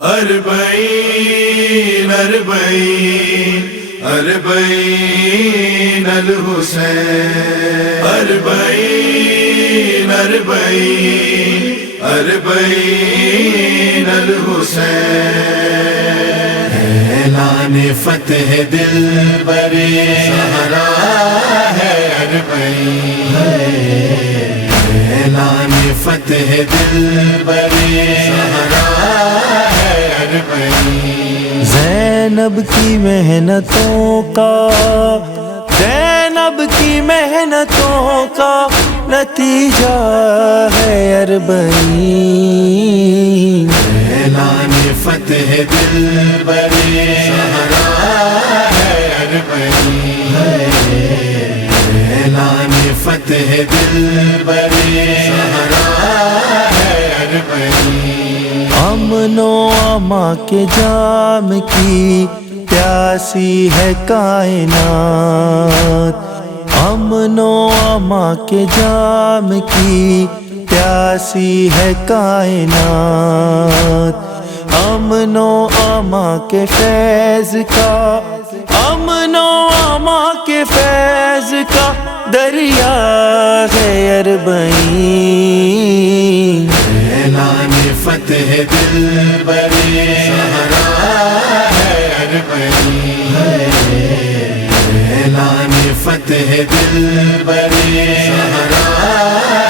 أربعين أربعين أربعين الحسين أربعين أربعين أربعين الحسين اعلان فتح دل برے سہرا ہے أربعين اعلان فتح دل برے سہرا ہے أربعين زینب کی محنتوں کا نتیجہ ہے أربعين اعلان فتح دل برے سہرا ہے أربعين اعلان فتح دل برے سہرا ہے أربعين امن و اما کے جام کی پیاسی ہے کائنات، امن و اما کے جام کی پیاسی ہے کائنات، امن و اما کے فیض کا، امن و اما کے فیض کا دریا ہے أربعين اعلان فتح دل برے سہرا ہے أربعين اعلان فتح دل برے سہرا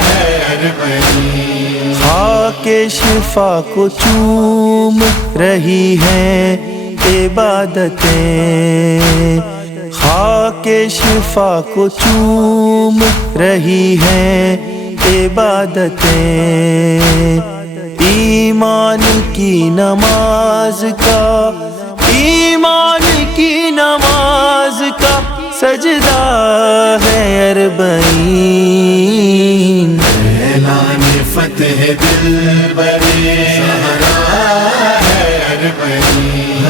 ہے أربعين خاک شفا کو چوم رہی ہیں عبادتیں، خاک شفا کو چوم رہی ہیں عبادتیں، ایمان کی نماز کا، ایمان کی نماز کا سجدہ ہے أربعين اعلان فتح دل برے سہرا ہے أربعين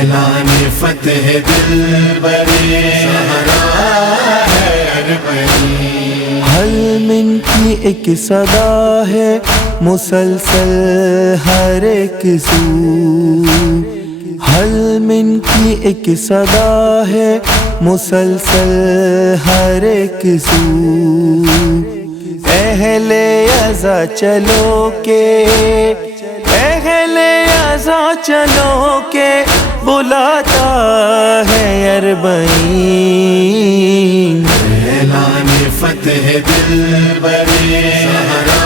اعلان فتح دل برے سہرا ہے أربعين حل من کی ایک صدا ہے مسلسل ہر ایک سو، حل من کی ایک صدا ہے مسلسل ہر ایک سو، اہل عزا چلو کے، اہل عزا چلو کے بلاتا ہے أربعين اعلان فتح دل برے سہرا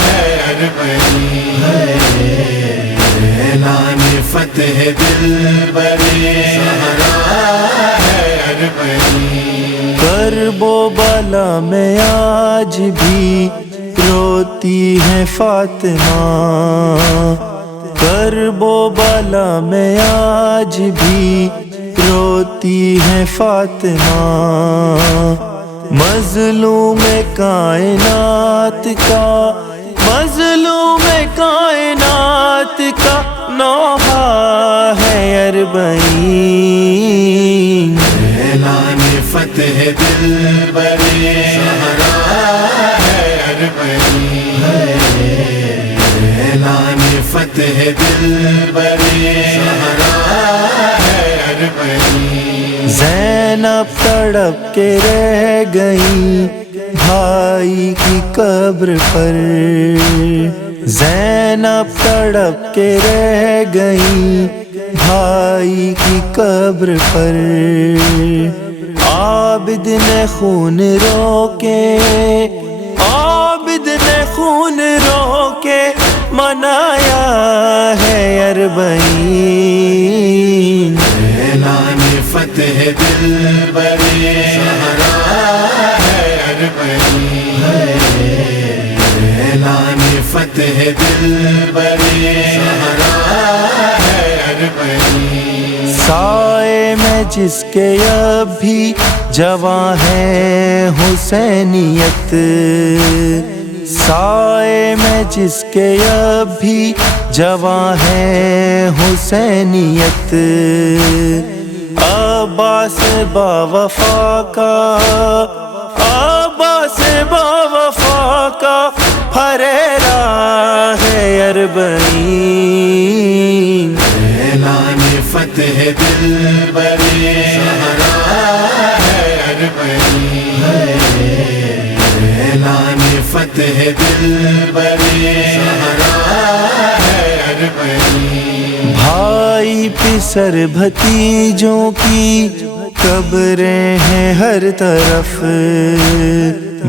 ہے أربعين اعلان فتح دل برے سہرا ہے أربعين کرب و بلا میں آج بھی روتی ہے فاطمہ، کرب و بلا میں آج بھی روتی ہے فاطمہ، مظلوم کائنات کا، مظلوم کائنات کا نوحہ ہے أربعين اعلان فتح دل برے سہرا ہے أربعين اعلان فتح دل برے سہرا ہے أربعين زینب تڑپ کے رہ گئی بھائی کی قبر پر، زینب تڑپ کے رہ گئی بھائی کی قبر پر، عابد نے خون روکے، عابد نے خون روکے منایا ہے أربعين اعلان فتح دل برے سہرا ہے أربعين اعلان فتح دل برے سہرا ہے أربعين سائے میں جس کے اب بھی جواں ہے حسینیت، سائے میں جس کے اب بھی جواں ہے حسینیت، عباس با وفا کا، عباس با وفا کا پھریرا ہے اربعین اعلان فتح دل برے شاہراہ ہے اربعین اعلان فتح دل برے شاہراہ ہے اربعین بھائی پسر بھتیجوں کی قبریں ہیں ہر طرف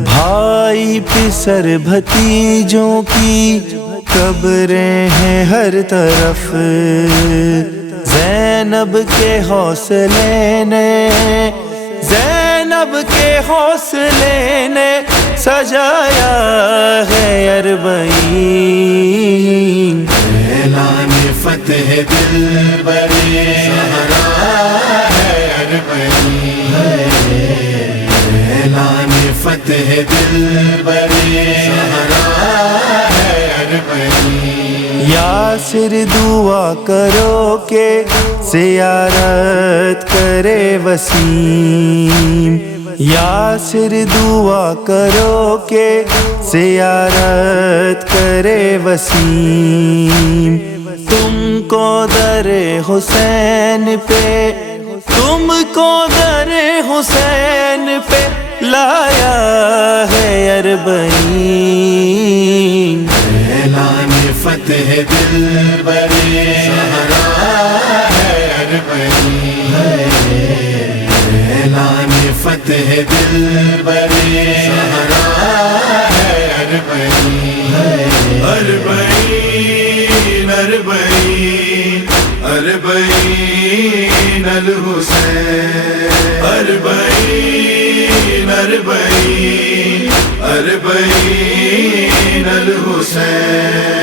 بھائی پسر بھتیجوں کی قبریں ہیں ہر طرف زینب کے حوصلے نے زینب کے حوصلے نے سجایا ہے اربعین اعلان فتح دل برے شاہراہ ہے اربعین اعلان فتح دل برے شاہراہ ہے اربعین یاسر دعا کرو کہ زیارت کرے وسیم یاسر دعا کرو کہ زیارت کرے وسیم تم کو در حسین پہ تم کو در حسین پہ لایا ہے اربعین اعلان فتح دل برے شاہراہ ہے اربعین اعلان فتح دل برے شاہراہ ہے اربعین اربعین اربعین اربعین الحسین اربعین اربعین اربعین الحسین